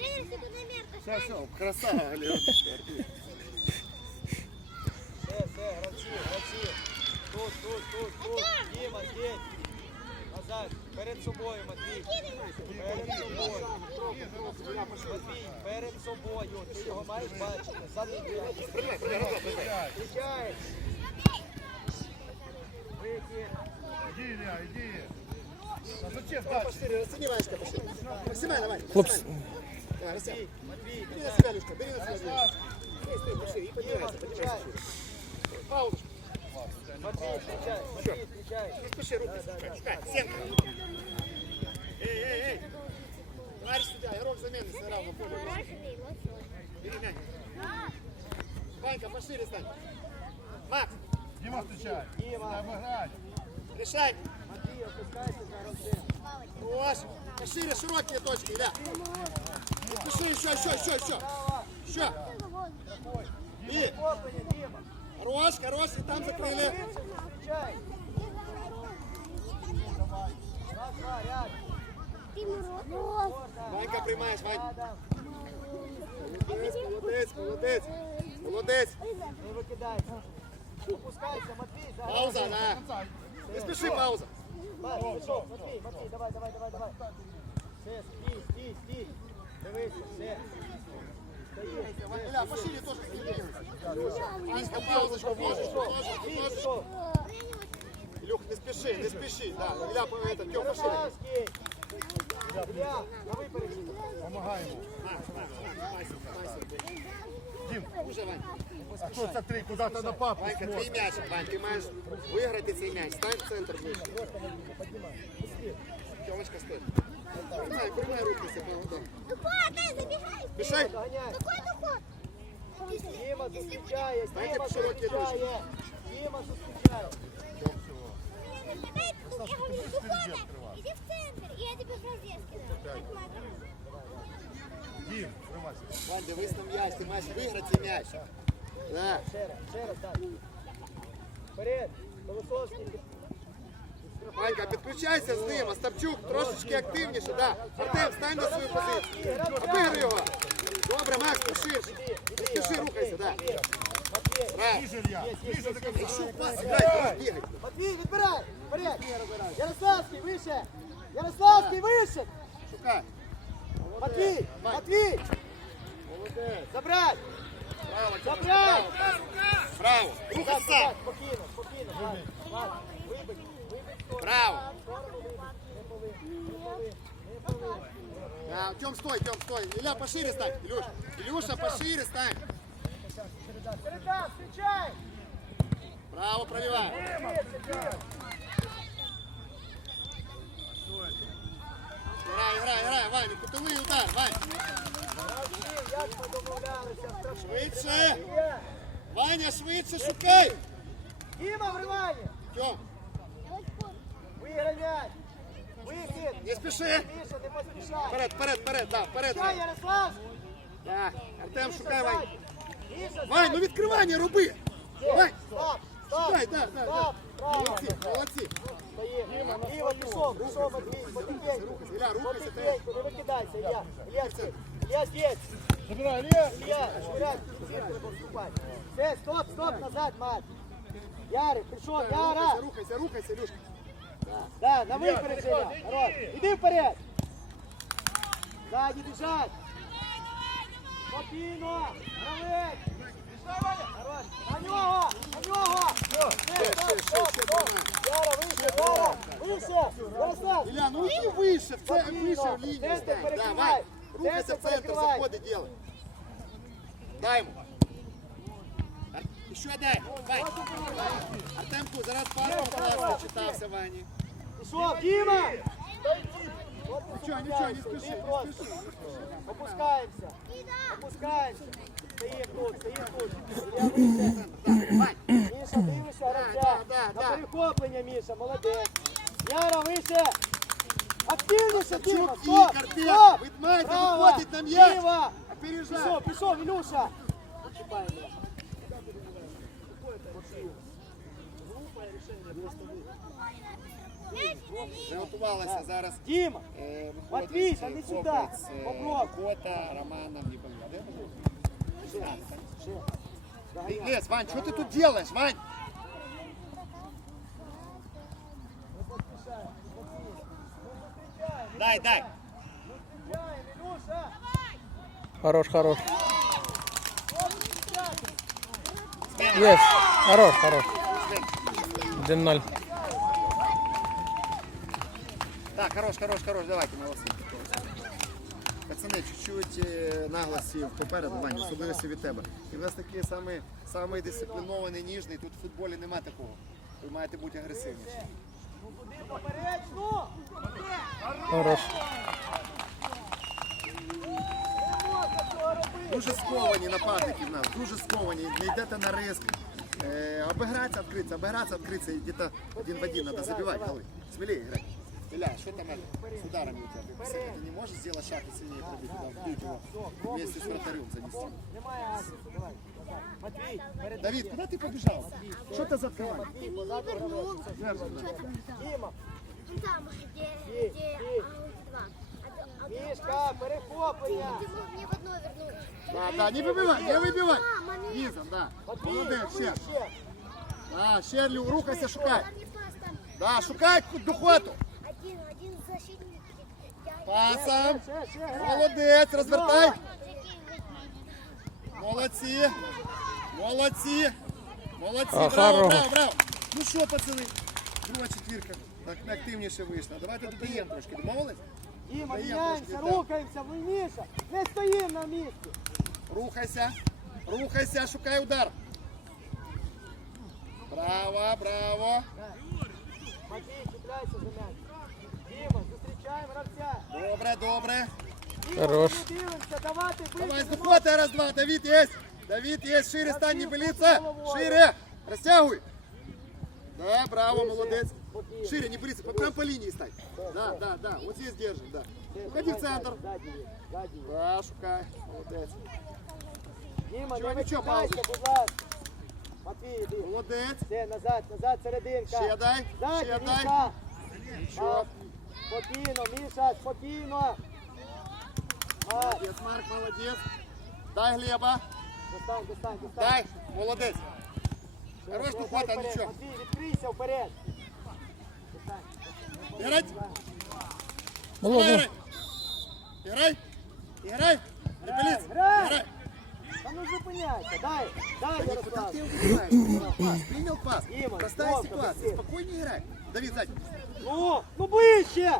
Тренер секундомер. Все, все, красава, Альон. Все, все, гравці, гравці. Тут, тут, тут, тут. Діма, здесь. Назад. Перед собою, Матвій. Перед собою. Матвій, перед собою. Ти його маєш бачити. Забігай. Приймай, приймай, Роман, приймай. Включаєш. Вихід. Иди, Илья, иди. А зачем дальше? Пошире, розтяни, Ванечка, пошире. Максимай, давай. Хлопці, Давай, розтягни. Матвій, Бери на себя, Люшка, бери на себя. Стой, стой, пошире, и поднимайся, поднимайся. Паузу. Матвій, включай. Матвій, включай. Не спеши, руки спускай. Чекай, семка. Эй, эй, эй. Товарищ судья, игрок замены сыграл на поле. Бери мяч. Ванька, пошире стань. Макс, Дима, встречай. Дима. Надо обыграть. решай. Матвій, опускайся за гравцем. Хорош. Пошире, широкие точки, Илья. Не спеши, еще, еще, еще, еще. Еще. И. Захоплення, Діма. Хорош, хорош, и там закрыли. Включай. Раз, два, ряд. Ванька, приймаєш, Вань. Адам. Молодець, молодець, молодець. Молодець. Не викидайся. Опускайся, Матвій, за Пауза, гравцем. да. Не спеши, пауза. Бать, пішов, Матвій, Матвій, давай, давай, давай, давай. Все, стій, стій, стій. Дивися, все. Стоїш, Илья, пошире тоже. Ванька, паузочку, можешь, можешь, Матвій, можешь. пішов. Илюх, не спеши, не спеши, да. Илья, по- это, Тём, пошире. Ярославський. Ілля, на випередження. Помогай ему. Дим, Уже, Вань. а кто смотри, куда-то на папу Ванька, твій смотрит. м'яч, Вань, ти маєш виграти цей м'яч. Стань в центр ближче. Тёмочка, стой. Приймай, приймай руки себе. да. Мішай. Доганяй. Діма зустрічає, Дайте Діма широкі зустрічає. Діма зустрічає. Иди в центр, я тебе в разрез кидаю. Так надо. Дим, врывайся. Вань, дивись на м'яч, ти маєш виграти цей м'яч. Да. Ще раз, ще раз, так. Вперед. Колосовський. Ванька, підключайся з ним, Остапчук трошечки активніше, да. Артем, стань на свою позицію. Обігри його. Добре, Макс, поширше. Не спіши, рухайся, да. Правильно. Ближе, Илья. Ближе до конца. Якщо пас, грай, можеш бігати. Матвій, відбирай. Вперед. Ярославський, вище. Ярославський, вище. Шукай. Матвій, Матвій. Молодець. Забрать. Браво, Тьомочка, Забрать. браво. Браво. Рухайся Так, сам. так, Спокійно, спокійно. Влад, Влад, вибить, вибить в сторону. Браво. В сторону вибить. Не повинен, не повинен, не повинен. Да, Тем, стой, Тем, стой. Илья, пошире стань. Илюш. Илюша, пошире стань. Середа, встречай! Браво, пробивай. Играй, играй, играй, Ваня, кутовий удар, Вань. Гравців, як ми домовлялися, страшно. Швидше. Є. Ваня, швидше шукай. Діма, вривання! Тем, не спеши. Міша, не поспішай! Вперед, вперед, вперед, да, вперед. Чай, Ярослав! Да. Артем, Міша, шукай, Вань. ззаді. Міша, Вань, ну ззаді. відкривання роби. Вань, Стоп! Стоп! шукай, да, да, да. Стоп! Право! Молодці, молодці. Стоїть! Ліво пішов! Пішов, Матвій! Потихеньку! Ілля, рухайся, ти. Потихеньку, не викидайся, Ілля! Ілля, здесь! Ілля, здесь! Забирай, Илья. Ілля, Ілля, звідки треба вступати? Все, стоп, стоп, назад, Мат! Ярик, пішов, Яра! Рухайся, рухайся, рухайся, Илюшка. Да, на випередження. Народ, іди вперед. Ззаді біжать. Спокійно. Гравець. Народ, на нього, на нього. Все, ще, стоп, ще, стоп, ще, стоп. Яра, вище, Яра, вище. Ярослав. Ілля, ну иди выше, в це, Спокійно. выше в линию Центр стань. Да, перекривай. Вань, рухайся Центр в центр, перекривай. заходи делай. Дай ему. Ар- Еще дай, Вань. Артемку, зараз пару класно читався, Вані. Пішов, Діма. Нічого, нічого, не спіши, Ти не просто. спіши. Опускаємося. Опускаємося. Стоїм тут, стоїм тут. Ілля, вище. Вань, Міша, дивишся, гравця. да, да, На да. перехоплення, Міша, молодець. Яра, вище. Активніше, Діма, Чук, стоп, Ігор, ти, стоп. Витмайда Право, виходить на м'яч. ліво. Опережай. Пішов, пішов, Ілюша. Чіпаємо. Вже готувалися зараз. Діма, Е, виходить, Матвій, та не сюди. хлопець, е, Попробуй. Кота, Романов, не пам'ятаю. Де вони? ще. Ты, Лес, Вань, что ты тут делаешь, Вань? Дай, дай. Зустрічаємо, Ілюша. Хорош, хорош. Смена. Есть. Хорош, хорош. 1-0. Так, хорош, хорош, хорош, давайте, молодцы. Пацани, чуть-чуть е, наглосів попереду, Вань, особливості від тебе. І в нас такий самий, самий дисциплінований, ніжний. Тут в футболі нема такого. Ви маєте бути агресивніші. Ну куди поперечно? Хорош. Не можна цього робити. Дуже сковані нападники в нас, дуже сковані, не йдете на риск. Э, обыграться, открыться, обыграться, открыться, и где-то один в один надо забивать голы. Смелее играть. Иля, что там это? С ударами у тебя? Ты, ты не можешь сделать шаг и сильнее пробить туда, вбить его вместе с вратарем занести. Немає агресу, давай. назад. Матвій, перед Давид, куда ты побежал? Что ты закрываешь? Ты не вернул. Діма. Ну там, где, Ей, где ей. Ауди 2. А, а, Мішка, перехоплення. ты мог мне в одно вернуть. Да, да, не выбивай, не выбивай. А, момент. Низом, да. Матвій, Молодец, Щер. вище. Да, Щерлю, рухайся, шукай. Там не пас, там Да, шукай духоту. Пасом. Ще, ще, грай. Молодец, развертай. Прикинь, Молодці! Молодці! Молодці! А, браво, хорош. браво, браво! Ну що, пацани? Друга четвірка. Так активніше вийшла. Давайте додаємо трошки. Домовились? Діма, Даємо міняємося, трошки, так. рухаємося, вольніше. Не стоїмо на місці. Рухайся. Рухайся, шукай удар. Браво, браво. Матвій, чіпляйся за м'яч. Діма, зустрічаємо гравця. Добре, добре. Діма, Хорош. ми дивимося, давати Давай, бити. с духоты раз-два. Давид есть. Давид есть. Шире стань, не пылиться. Шире. Растягивай. Да, браво, молодец. Шире, не пылиться. По- Прям по линии стань. Да, да, да. Вот здесь держим, да. Уходи в центр. Ззаді, ззаді. Да, шукай. Молодець. Діма, Чого, не нічого, витікайся, паузу. будь ласка. Матвій, іди. Молодець. Все, назад, назад, серединка. Ще дай, Ззаді, ще дай. Міша. Нічого. Спокійно, Міша, спокійно. А, Молодець, Марк, молодець. Дай Глеба. достань, достань, достань. Дай. Молодець. Хорош, Ще, ну ще хвата, вперед. нічого. Матвій, відкрийся вперед. Достань. Іграть. Молодець. Іграй. Іграй. Не пиліться. Грай. Іграй. Та ну зупиняйся, дай, дай, Куда Ярослав. ты убиваешь? Принял пас, принял пас. Дима, Простая ловко, ситуация. быстрее. Спокойнее играй. Давид, сзади. Ну, ну ближче.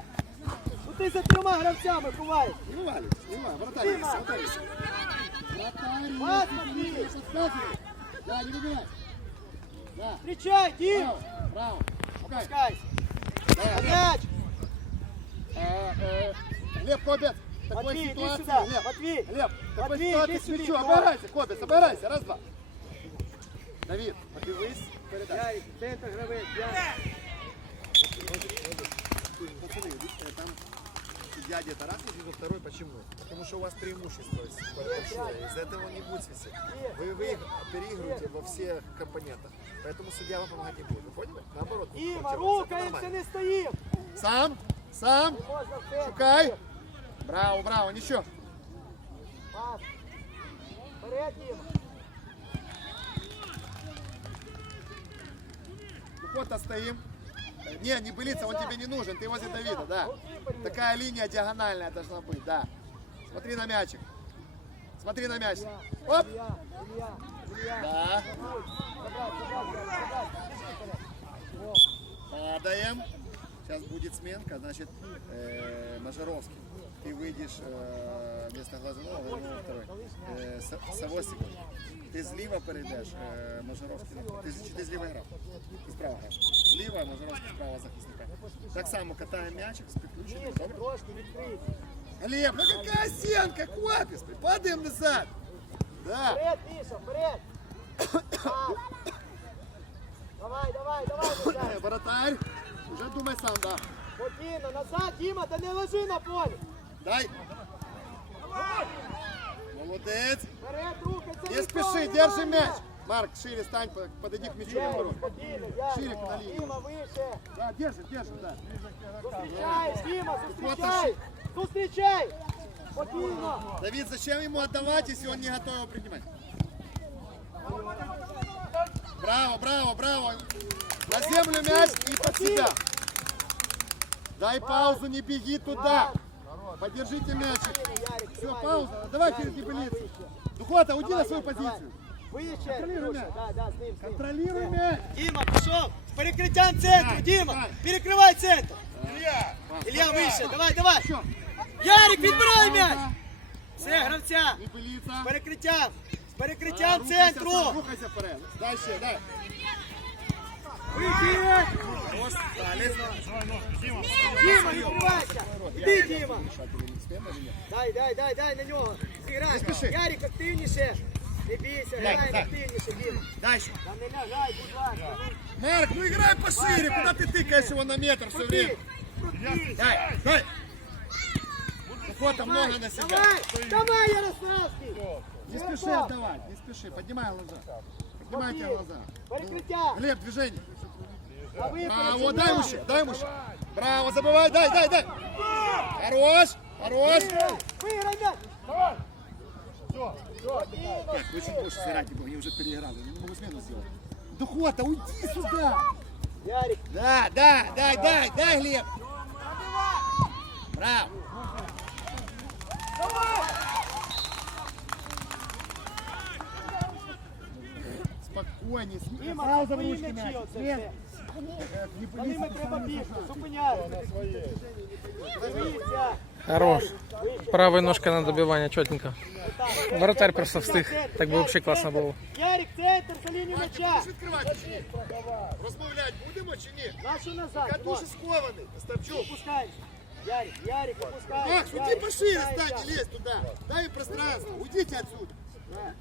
Ну ти за трьома гравцями ховаєш. Валит, не валит. Вратарь, Дима. вратарь. Вратарь, есть, Матвей. есть, отказывай. Да, не выбивай. Да, Встречай, Дім. браво, браво. Шукай. Опускайся. Да, Глеб. м'яч. Э, э, Глеб, Кобец. Такой Матвей, иди ситуации, сюда. Глеб. Матвей. Глеб, такой Матвей, ситуации иди с сюда. мячом. Обирайся, Кобец, обирайся. Раз, два. Давид, подивись, передай. Ярик, центр гравець, Ярик. Пацаны, видите, там судья где-то раз и второй. Почему? Потому что у вас преимущество большое. Из-за этого не будет свисать. Вы, вы их переигрываете во всех компонентах. Поэтому судья вам помогать не будет. Вы поняли? Наоборот. Діма, против вас. Это рухаємося, нормально. не стоїм. Сам, сам. Не можна в центр. Шукай. Браво, браво, ничего. Пас. Вперед, Діма. Духота стоим. Не, не былиться, он тебе не нужен. Ты возле Давида, да. Голкіпер є. Такая линия диагональная должна быть, да. Смотри на мячик. Смотри на мяч. Оп. Илья, Илья, Илья. Да. Забрать, забрать, забрать. Пішли вперед. О, Падаем. Сейчас будет сменка, значит, э, Мажоровский. Ты выйдешь э, вместо Глазунова, Глазунов второй. Э, Са- Савосиков. Ти зліва перейдеш, е, Мажоровський. на- Ти, чи ти зліва грав? Ти справа грав. Зліва, Мажоровський справа захисника. Так само катаємо м'ячик з підключенням. Добре? Глеб, ну какая стенка, квапис, падаем назад. Да. Вперед, Міша, вперед. Пас. Давай, давай, давай. Воротарь. Уже думай сам, да. Спокійно, назад, Діма, та не лежи на полі. Дай. Молодець. Вперед, рухайся. Не нікого спеши, немає. держи мяч. Марк, шире стань, по- подойди к мячу. Ярик, наоборот. спокійно, Ярик. Шире на линию. Дима, вище. Да, держит, держит, да. Зустрічай, Дима, зустрічай. Зустрічай. Спокійно. Давид, зачем ему отдавать, если он не готов его принимать? Браво, браво, браво. На землю мяч и под себя. Дай паузу, не беги туда. Подержите мячик. Ярик, Все, тримай. пауза. Давай через небылицу. Духота, уйди на свою Давай. позицию. Вище. Контролюй Друже. м'яч. Да, да, з ним, з ним. Контролируй мяч. Дима, пішов. З перекриттям центру, Дай, Дима. дай. Перекривай центр. Илья! Илья, вище. Давай, давай. Все. Ярик, відбирай м'яч. Все, гравця. Небылица. З перекриттям. З А, перекриттям рухайся, центру. сам, Рухайся вперед. Дальше, дай. Вихід. Давай ножку, Дима! Дима, відкривайся. Іди, Дима. Дай, дай, дай, дай на нього. Зіграй. спіши. Ярик, активніше. Не бійся, Дай, грай дай. активніше, Дима. Дальше. Та не лягай, будь ласка. Марк, ну играй пошире. Куда ты тыкаешь его на метр все время? Крути. Дай, дай. Охота много на себя. Давай, давай, Ярославський. Не спеши отдавать, не спеши. Поднимай глаза. Поднимайте глаза. Перекриття. Глеб, движение. А Браво, дай ему щит, дай ему щит. Браво, забывай, дай, дай, дай. Хорош, хорош. Виграй м'яч. Все, Так, вы чуть больше сыграть не они уже переиграли. Я не могу смену сделать. Духота, уйди сюда. Ярик, Да, да, дай, дай, дай, Глеб. Браво. Спокойнее. Сразу в ручки мяч. оце Нет, все. не За ними пылись, треба сам не бігти, зажал. зупиняйся. Дивіться. Хорош. Правая ножка на добивание, четенько. Вратарь просто встиг. Так би взагалі класно було. Ярик, центр за лінію Марк, ти м'яча. будеш відкривати чи ні? Розмовляти будемо чи ні? Нашу назад. Я Димон. дуже скований, Остапчук. Опускайся. Ярик, Ярик, опускайся. Макс, уйди Ярик, пошире, опускайся. стань, не лезь туда. Дай им пространство, уйдите отсюда. Да.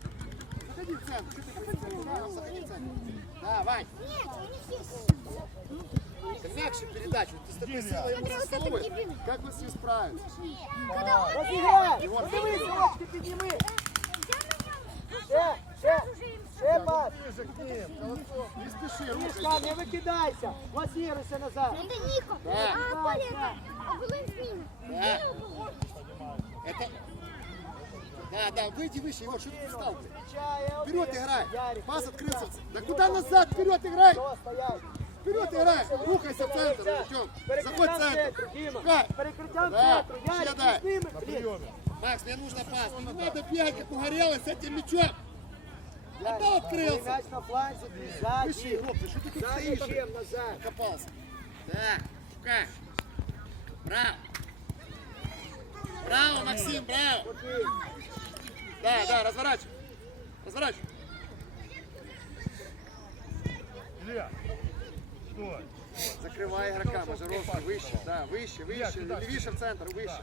Заходи в центр. Что ты говоришь? Да, Заходи в центр. Да, Вань, мягче передачу. Ты с такой силой ему засовываешь. Как вы с ним справитесь? Розіграй. Подивись, ручки підніми. Ще, ще, ще пас. Не спеши, рухайся. Мішка, не викидайся. Пласіруйся назад. Это Нико. Да. А Полина. А Полин Фин. Да. Это... Да, да, выйди выше, его, что ты встал? блин? Включає Вперед один. играй. Ярик, Пас открылся. Да куда назад? Вперед играй. Що стоять? Вперед играй. Рухайся в центр. Артем. Заходь в центр. Дима. Шукай. Перекриттям Да. центру. Ярик, Ще дай. з ними. Блін. Макс, мне нужно пас. Не надо бегать, как угорелый с этим мячом. Ярик, Опять открылся. М'яч на фланзі. Выше, Ззаді. Робки, что ты тут Ззаді стоишь? б'єм назад. Копался. Так, шукай. Браво. Браво, Максим, браво. Окей. Да, да, разворачивай. Разворачивай. Илья! Стой! Закрывай игрока, Мажоровский, выше, да, выше, выше, сюда, левише в центр, выше.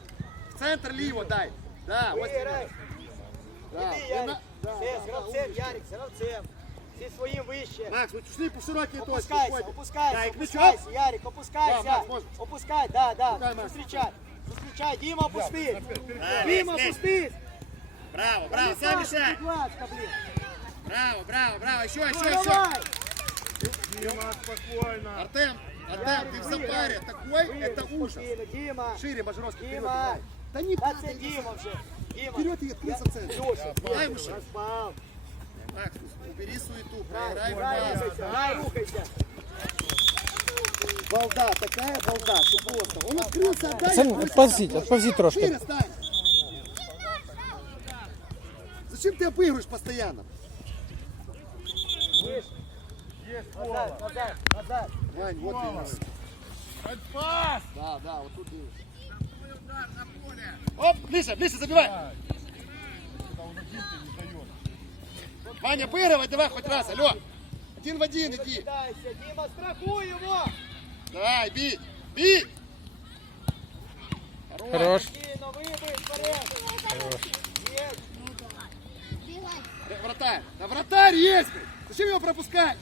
В центр Ливо дай. Да, вот Виграй. Да, Іди, и Ярик. на- да, Все, да, з да, гравцем, умничка. Ярик, з гравцем. Зі своїм вище. Макс, вы шли по широкие точки. Опускайся, уходим. опускайся, Да, и к мячу. опускайся, Ярик, Да, опускайся. Макс, можно. Опускай, да, да. Пускай, Макс. Зустрічай. Зустрічай, Діма, опусти. Да, Діма, лезь, лезь. опусти. Браво, браво, сам решай. Будь ласка, блін. Браво, браво, браво, еще, Ну, еще, еще. давай. Дима, спокойно! Артем, Артем, ты в запаре такой, это Виграй, ужас. спокійно, Діма. Шире, Мажоровский, вперед. Дима. играй. Да не Та падай, це не Діма вже. Діма. Вперед и открылся в центр. Леша, Дай ему шаг. розпав. Макс, убери суету, Грай, проиграй грай, пас. рухайся, грай, рухайся. Балда, такая балда, что просто. Он открылся, отдай. Сам- ему отползите, пас. отползи трошки. Шире стань. Зачем ты обыгрываешь постоянно? Вище. Есть Назад, фола! назад, назад. Вань, вот ты. у нас. Дай пас! Да, да, вот тут ты. Оп, ближе, ближе, забивай. Да он один ты не даешь. Ваня, обыгрывай давай хоть раз, алло. Один в один иди. Кидайся, Діма, страхуй його. Давай, бей, бей. Хорош. Спокійно, вибий, вперед. Є. Р- Вратарь. Да вратарь есть, блин. Зачем его пропускать?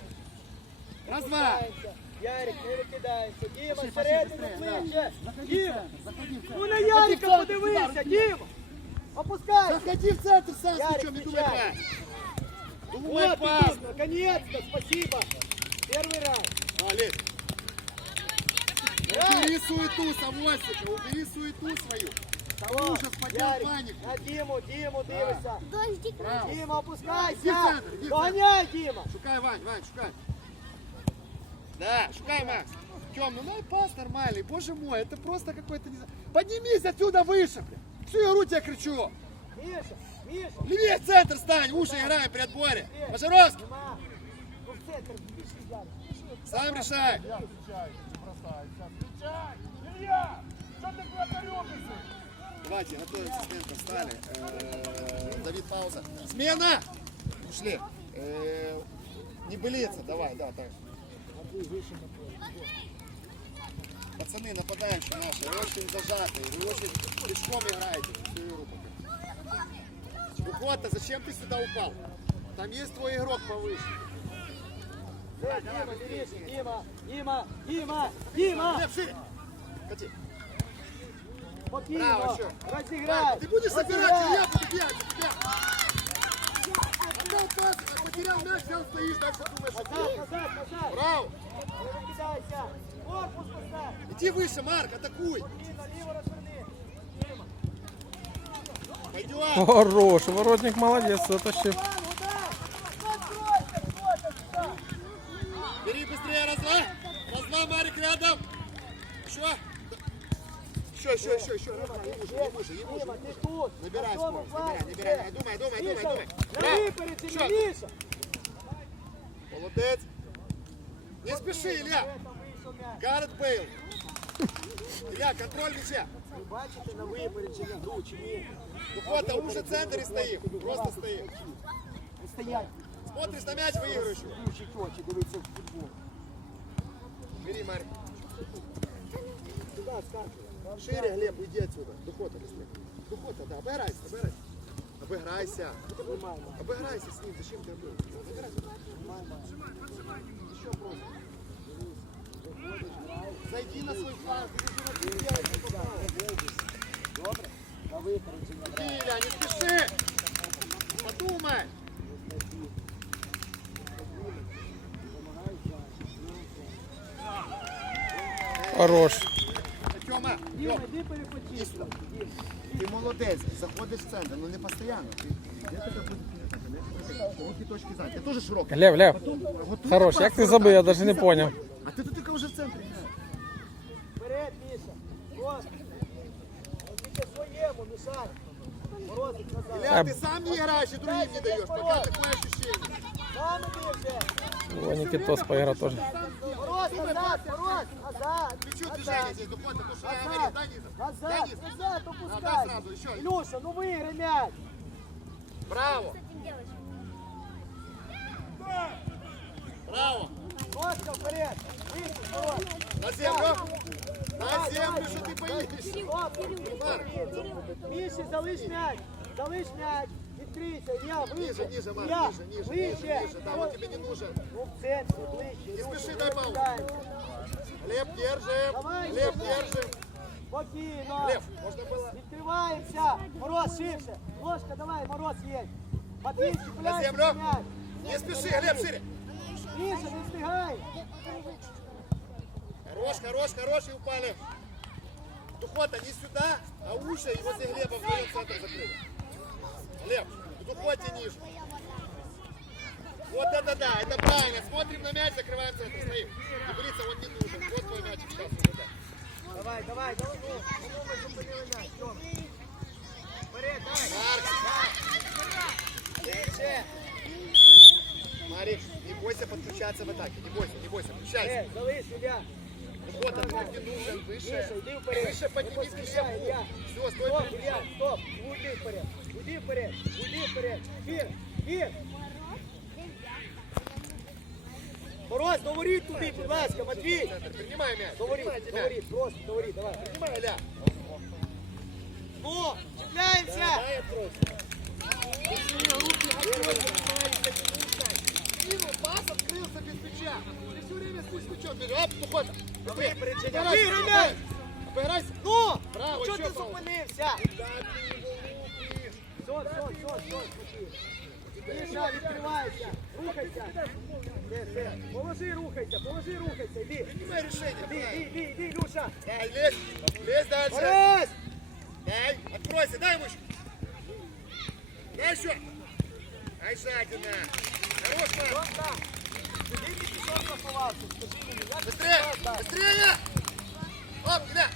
Раз-два. Кидається. Ярик, не викидається. Діма, Пошли, всередину пошли, быстрее, ближче. Заходи в Діма, центр, заходи в центр. ну на Заходи в Ярика центр, подивися, сюда, руки. Діма. Опускайся. Заходи в центр сам с Ярик, мячом, не думай встречай. играть. Думай Вот, пас. Никит, наконец-то, спасибо. Первый раз. Валик. Убери суету, Самосика, убери суету свою. Поднял Ярик, панику. На Диму, Диму дивися. Дождик. Дима, опускайся. Догоняй, Дима. Шукай, Вань, Вань, шукай. Да, шукай, Макс. Тем, ну пас нормальный, боже мой, это просто какой-то не знаю. Поднимись отсюда выше, бля. Всю игру тебе кричу. Миша, Миша. Левее в центр стань, уши играем при отборе. Пожаровский. Ну, сам решай. Я встречаю, не бросай. Сейчас встречай. Илья, что ты куда торопишься? Давайте, готовимся, сменка встали. Э, Давид, пауза. Смена! Ушли. Э, Не былица, давай, да, так. Пацаны, нападающие наши, очень зажатые, вы очень пешком играете всю игру. Выход-то, зачем ты сюда упал? Там есть твой игрок повыше. Дима, Дима, Дима, Дима, Дима. Шире! Кати. Спокійно. Браво, еще. Розіграй. Ты будешь собирать, Розіграй. Илья, буду бегать за тебя. Отдал пас, а потерял мяч, взял, стоишь, дальше думаешь, что Назад, назад, назад. Браво! Не викидайся. Корпус поставь. Иди выше, Марк, атакуй! Ліво, ліво розверни. Дима. Пойдем! Хорош, воротник молодець, затащив. Набирай На цьому скорость, фланзі. набирай, набирай. Думай, думай, думай, Міша, думай. На Да. випередженні, Що? Міша. Молодец! Не спеши, Илья! Там вийшов м'яч. Гаррет Бейл! Илья, контроль мяча! Ви бачите на випередження гру чи ні? Уход, а уже в центре стоим, просто стоим. Стоять. Смотришь на мяч, выигрываешь. его. Ключі очі, дивиться в футбол. Бери, Марик. Сюди, скакуй. Шире, Глеб, иди отсюда. Духота, быстрее. Духота, да, обыграйся, обыграйся. Обыграйся. Приймаємо. Обыграйся с ним, зачем ты был? Обыграйся. Еще просто. Зайди на свой фланг, ты же не попал. Добре? На випередження. Иди, Илья, не спеши. Подумай. Хорош. Тёма, Діма, Тём, йди перепочинь. Дім. ты молодец, заходишь в центр, но не постоянно. Ты где-то будет широкие точки заняты. Я тоже широкий. Лев, Лев. Вот тут Хорош, пас як ти вот забив, я так, навіть не ты поняв. А ты тут только уже в центре. Вперед, Міша. Просто. Тільки своєму, мішай. Морозик назад. Илья, ты сам не играешь и другим не даешь. Пока такое ощущение. Сам іди вже. О, Никитос поиграл тоже. Мороз, назад, мороз, назад. Ключу движение здесь, Духота, потому что я говорил, Назад, дай низом. Дай назад, низом. назад, Да, дай опускай. сразу, еще. Илюша, ну выиграй мяч. Браво, Что ты делаешь? браво. Ножка вперед. Выше, мороз. На землю. На землю, что ты боишься. Оп, Міші, залиш м'яч. Залиш м'яч. Відкрийся, Ілля, вище. Ниже, ниже, Марк, Ілля, ниже, ниже, ниже, вище. ниже. Да, он тебе не нужен. Ну, в центрі, ближче. Не Илюша, спеши, дай паузу. розглядаємося. Глеб, держим. Давай, Глеб, Глеб. держим. Спокійно. Глеб, можно было... Відкриваємося. Мороз ширше. Ложка, давай, мороз є. Матвій, На чіпляйся землю. за м'яч. Не спеши, Глеб, шире. Міша, не встигай. Хорош, хорош, хорош, и упали. Духота не сюда, а уши, и возле Глеба вдвоем центр закрыл. Глеб, в Духоте ниже. Вот это да, это правильно. Смотрим на мяч, закрываем центр, стоим. Не бриться, он не нужен. Вот твой мяч. Сейчас, вот это. Давай, давай, давай. Ну, ну, ми зупинили м'яч. Тьом. Вперед, дай. Марк, Ширше. Марик, не бойся подключаться в атаке. Не бойся, не бойся, включайся. Е, залиш, Ілля. Вот он, он не нужен. Выше. Міша, йди вперед. Выше подними Не к поспішай, Ілля. Все, стой Стоп, перед Ілля, стоп. Уйди вперед. Уйди вперед. Уйди вперед. Кір, кір. Мороз, говоріть туди, будь ласка, Матвій. центр. Принимай мяч. Говоріть, Принимайте мяч. говоріть, просто говоріть, давай. Принимай, Ля. Ну, чіпляємося. Дай отбрось. Быстрее руки, откройся, Марик, не нужно. Кинул, пас открылся без мяча. Ты все время с мячом бежишь. Оп, Духота. випередження. Обыграйся, Виграй м'яч. Обыграйся. Ну, Браво, чого ще ти пауза. зупинився? Да ты его лупишь. Все, все, все, все, спокійно. Ілюша, відкривайся. Рухайся. Все, все. Положи, рухайся, положи, рухайся. Іди. Принимай решение. Іди, Дай, іди, іди, іди, Ілюша. дай, лезь. Лезь дальше. Борис! Дай, откройся, дай ему еще. Дай еще. Дай жадина. Хорош, Марк. Ромка, ти тільки що заховався? Скажи мені, як ти Быстрее, зараз так? быстрее. Оп, куда?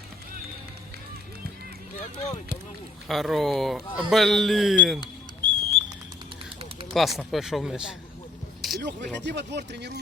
Не готовий, голову. Хоро. Блін. Класно пройшов м'яч. Илюх, выходи во двор, тренируй.